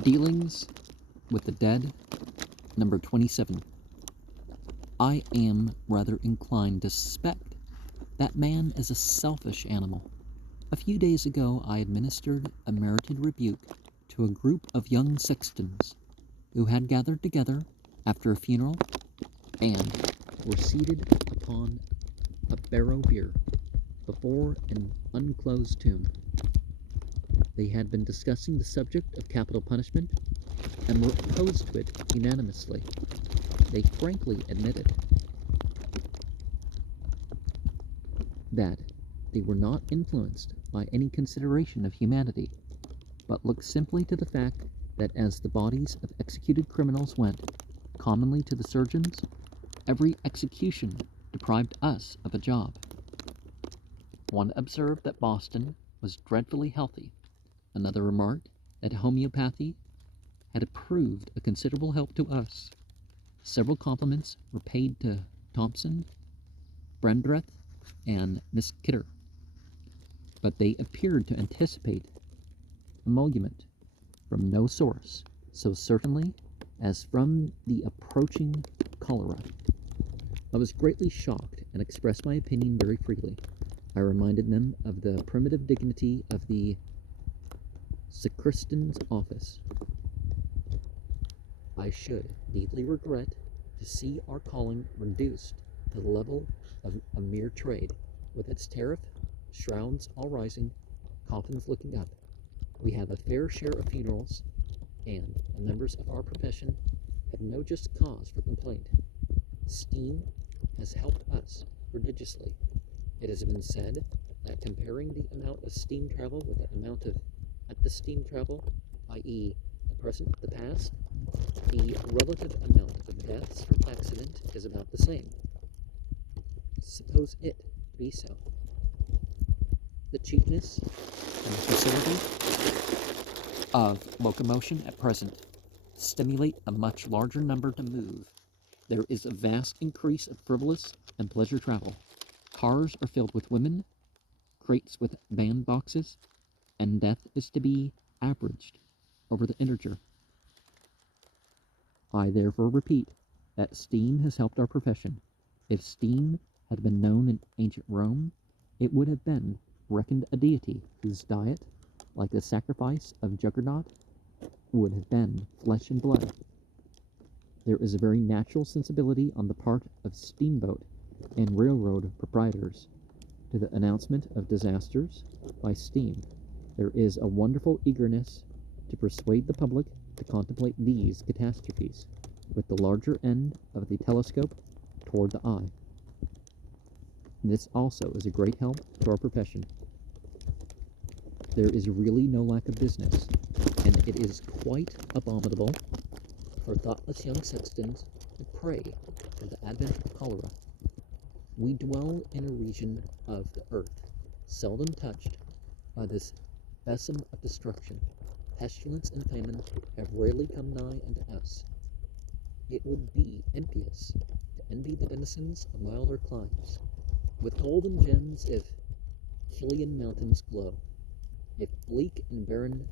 Dealings with the Dead, number 27. I am rather inclined to suspect that man is a selfish animal. A few days ago I administered a merited rebuke to a group of young Sextons who had gathered together after a funeral and were seated upon a barrow bier before an unclosed tomb. They had been discussing the subject of capital punishment and were opposed to it unanimously. They frankly admitted that they were not influenced by any consideration of humanity, but looked simply to the fact that as the bodies of executed criminals went commonly to the surgeons, every execution deprived us of a job. One observed that Boston was dreadfully healthy. Another remarked that homeopathy had proved a considerable help to us. Several compliments were paid to Thompson, Brendreth, and Miss Kidder, but they appeared to anticipate emolument from no source so certainly as from the approaching cholera. I was greatly shocked and expressed my opinion very freely. I reminded them of the primitive dignity of the sacristan's office. I should deeply regret to see our calling reduced to the level of a mere trade, with its tariff, shrouds all rising, coffins looking up. We have a fair share of funerals, and the members of our profession have no just cause for complaint. Steam has helped us prodigiously. It has been said that comparing the amount of steam travel with the amount of at the steam travel, i.e. the present, the past, the relative amount of deaths from accident is about the same. Suppose it to be so. The cheapness and the facility of locomotion at present stimulate a much larger number to move. There is a vast increase of frivolous and pleasure travel. Cars are filled with women, crates with bandboxes, and death is to be averaged over the integer. I therefore repeat that steam has helped our profession. If steam had been known in ancient Rome, it would have been reckoned a deity whose diet, like the sacrifice of Juggernaut, would have been flesh and blood. There is a very natural sensibility on the part of steamboat and railroad proprietors to the announcement of disasters by steam. There is a wonderful eagerness to persuade the public to contemplate these catastrophes with the larger end of the telescope toward the eye. This also is a great help to our profession. There is really no lack of business, and it is quite abominable for thoughtless young sextons to pray for the advent of cholera. We dwell in a region of the earth seldom touched by this besom of destruction. Pestilence and famine have rarely come nigh unto us. It would be impious to envy the denizens of milder climes. With golden gems if Kilian mountains glow, if bleak and barren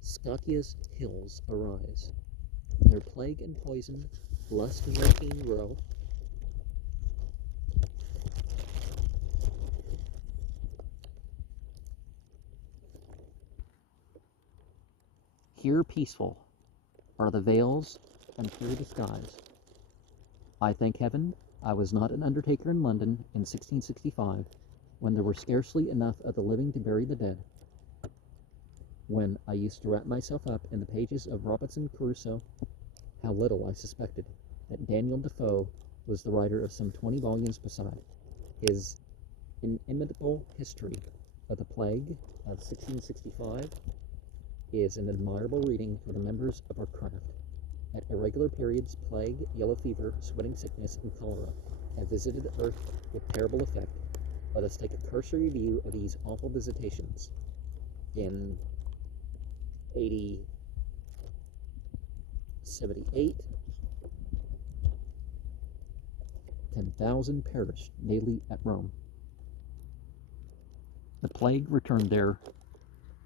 Scotia's hills arise, their plague and poison, lust and rapine grow. Here peaceful are the vales and pure the skies. I thank heaven I was not an undertaker in London in 1665, when there were scarcely enough of the living to bury the dead. When I used to wrap myself up in the pages of Robinson Crusoe, how little I suspected that Daniel Defoe was the writer of some 20 volumes beside. His inimitable history of the plague of 1665 is an admirable reading for the members of our craft. At irregular periods, plague, yellow fever, sweating sickness, and cholera have visited the earth with terrible effect. Let us take a cursory view of these awful visitations. In AD 78, 10,000 perished daily at Rome. The plague returned there,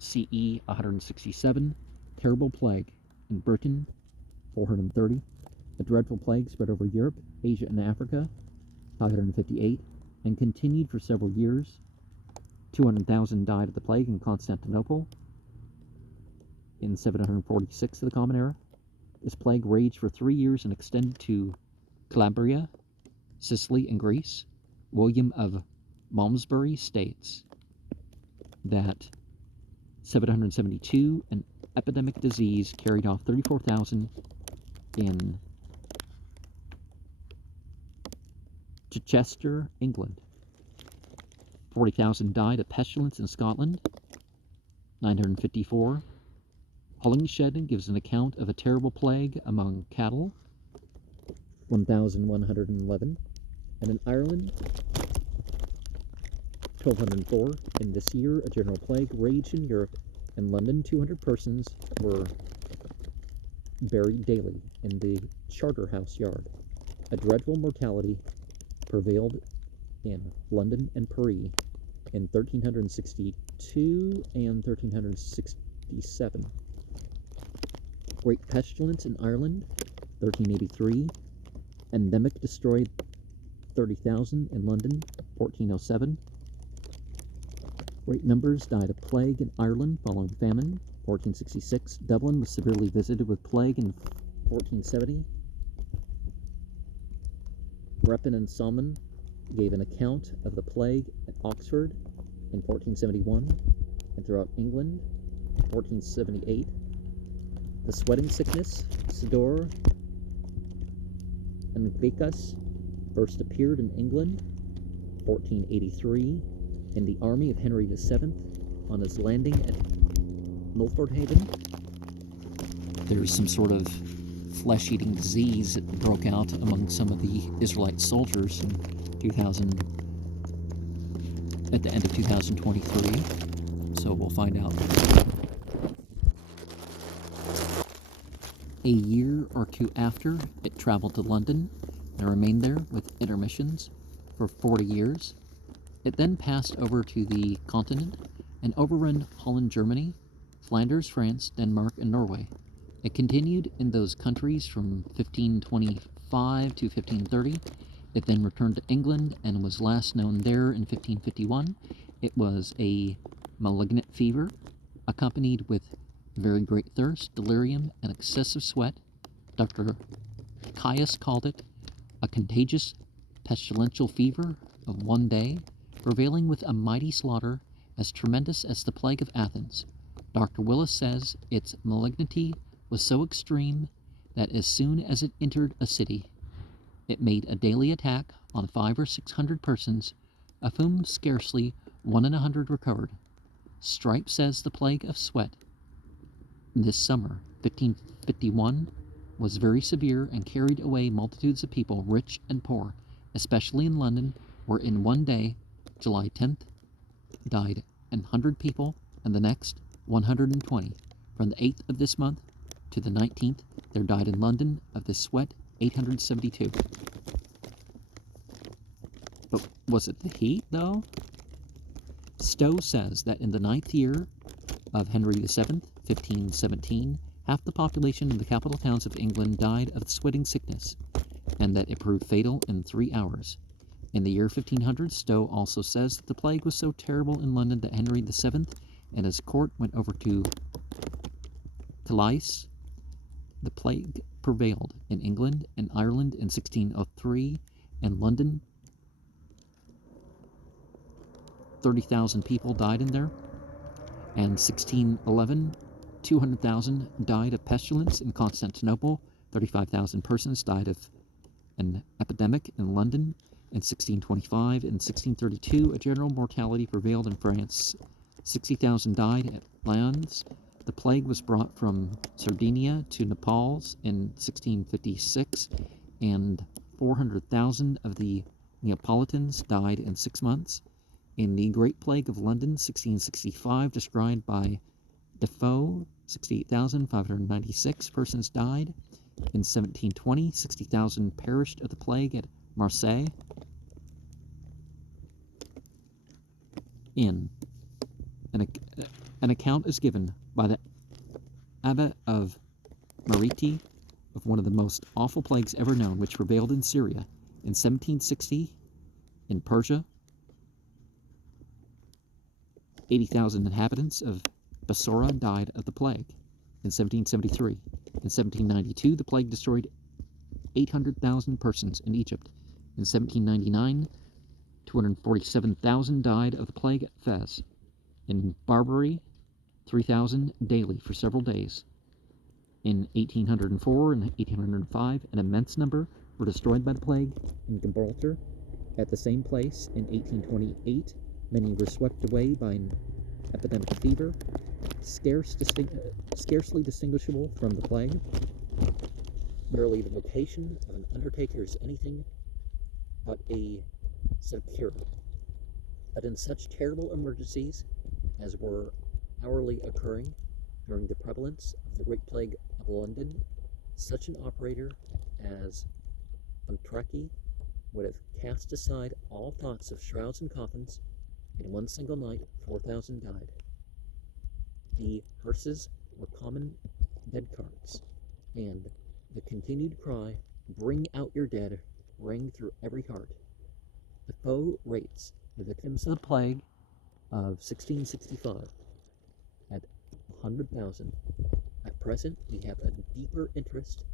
CE 167, terrible plague, in Britain, 430. A dreadful plague spread over Europe, Asia, and Africa, 558, and continued for several years. 200,000 died of the plague in Constantinople in 746 of the Common Era. This plague raged for 3 years and extended to Calabria, Sicily, and Greece. William of Malmesbury states that 772, an epidemic disease carried off 34,000 in Chichester, England. 40,000 died of pestilence in Scotland. 954. Hollingshed gives an account of a terrible plague among cattle. 1,111. And in Ireland, 1204. In this year, a general plague raged in Europe. In London, 200 persons were buried daily in the Charterhouse yard. A dreadful mortality prevailed in London and Paris in 1362 and 1367. Great pestilence in Ireland, 1383. Endemic destroyed 30,000 in London, 1407. Great numbers died of plague in Ireland following famine, 1466. Dublin was severely visited with plague in 1470. Repin and Salmon gave an account of the plague at Oxford in 1471 and throughout England, 1478. The sweating sickness, Sidor and Vicus, first appeared in England, 1483, in the army of Henry VII on his landing at Milford Haven. There's some sort of flesh-eating disease that broke out among some of the Israelite soldiers in 2000, at the end of 2023. So we'll find out. A year or two after, it traveled to London and remained there with intermissions for 40 years. It then passed over to the continent and overran Holland, Germany, Flanders, France, Denmark, and Norway. It continued in those countries from 1525 to 1530. It then returned to England and was last known there in 1551. It was a malignant fever, accompanied with very great thirst, delirium, and excessive sweat. Dr. Caius called it a contagious pestilential fever of one day, prevailing with a mighty slaughter as tremendous as the plague of Athens. Dr. Willis says its malignity was so extreme that as soon as it entered a city, it made a daily attack on 500 or 600 persons, of whom scarcely 1 in 100 recovered. Strype says the plague of sweat this summer, 1551, was very severe and carried away multitudes of people, rich and poor, especially in London, where in one day, July 10th, died 100 people, and the next 120. From the 8th of this month to the 19th, there died in London of the sweat 872. But was it the heat, though? Stowe says that in the 9th year of Henry VII, 1517, half the population in the capital towns of England died of the sweating sickness, and that it proved fatal in 3 hours. In the year 1500, Stowe also says that the plague was so terrible in London that Henry VII and his court went over to Calais. The plague prevailed in England and Ireland in 1603, and London. 30,000 people died in there. And 1611, 200,000 died of pestilence in Constantinople. 35,000 persons died of an epidemic in London. In 1625 and 1632, a general mortality prevailed in France. 60,000 died at Lannes. The plague was brought from Sardinia to Naples in 1656, and 400,000 of the Neapolitans died in 6 months. In the Great Plague of London, 1665, described by Defoe, 68,596 persons died. In 1720, 60,000 perished of the plague at Marseille. An account is given by the abbot of Mariti, of one of the most awful plagues ever known, which prevailed in Syria. In 1760, in Persia, 80,000 inhabitants of Basora died of the plague. In 1773, in 1792, the plague destroyed 800,000 persons in Egypt. In 1799, 247,000 died of the plague at Fez. In Barbary, 3,000 daily for several days. In 1804 and 1805, an immense number were destroyed by the plague in Gibraltar. At the same place, in 1828, many were swept away by an epidemic fever, scarcely distinguishable from the plague. Barely the vocation of an undertaker is anything but a secure. But in such terrible emergencies as were hourly occurring during the prevalence of the Great Plague of London, such an operator as Fontracchi would have cast aside all thoughts of shrouds and coffins. In one single night, 4,000 died. The hearses were common dead carts, and the continued cry, "Bring out your dead," rang through every heart. The foe rates the victims of the plague of 1665 at 100,000. At present, we have a deeper interest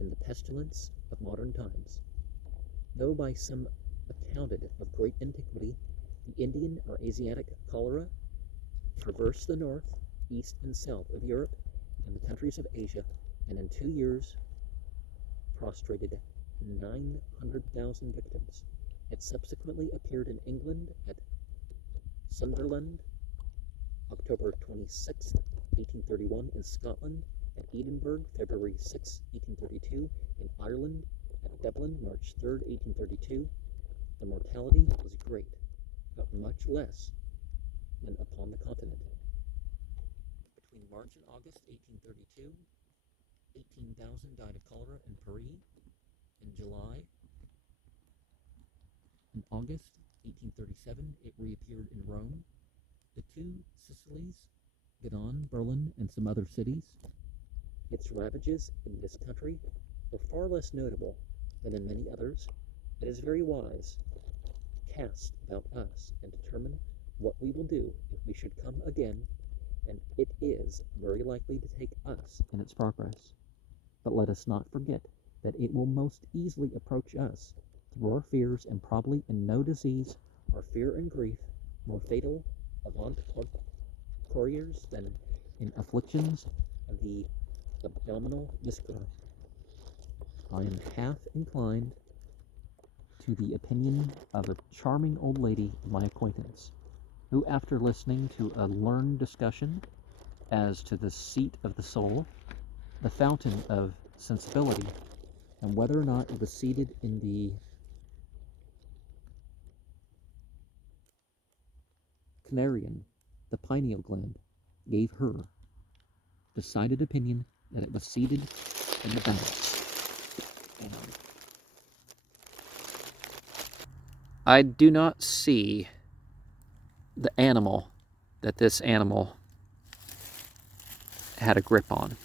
in the pestilence of modern times. Though by some accounted of great antiquity, the Indian or Asiatic cholera traversed the north, east, and south of Europe and the countries of Asia, and in 2 years prostrated 900,000 victims. It subsequently appeared in England at Sunderland, October 26, 1831, in Scotland at Edinburgh, February 6, 1832, in Ireland at Dublin, March 3, 1832. The mortality was great, but much less than upon the continent. Between March and August 1832, 18,000 died of cholera in Paris. In July and August 1837, it reappeared in Rome, the two Sicilies, Milan, Berlin, and some other cities. Its ravages in this country were far less notable than in many others. It is very wise to cast about us and determine what we will do if we should come again, and it is very likely to take us in its progress. But let us not forget that it will most easily approach us through our fears, and probably in no disease are fear and grief more fatal avant couriers than in afflictions of the abdominal viscera. I am half inclined to the opinion of a charming old lady of my acquaintance, who, after listening to a learned discussion as to the seat of the soul, the fountain of sensibility, and whether or not it was seated in the canarian, the pineal gland, gave her decided opinion that it was seated in the ventral. I do not see the animal that this animal had a grip on.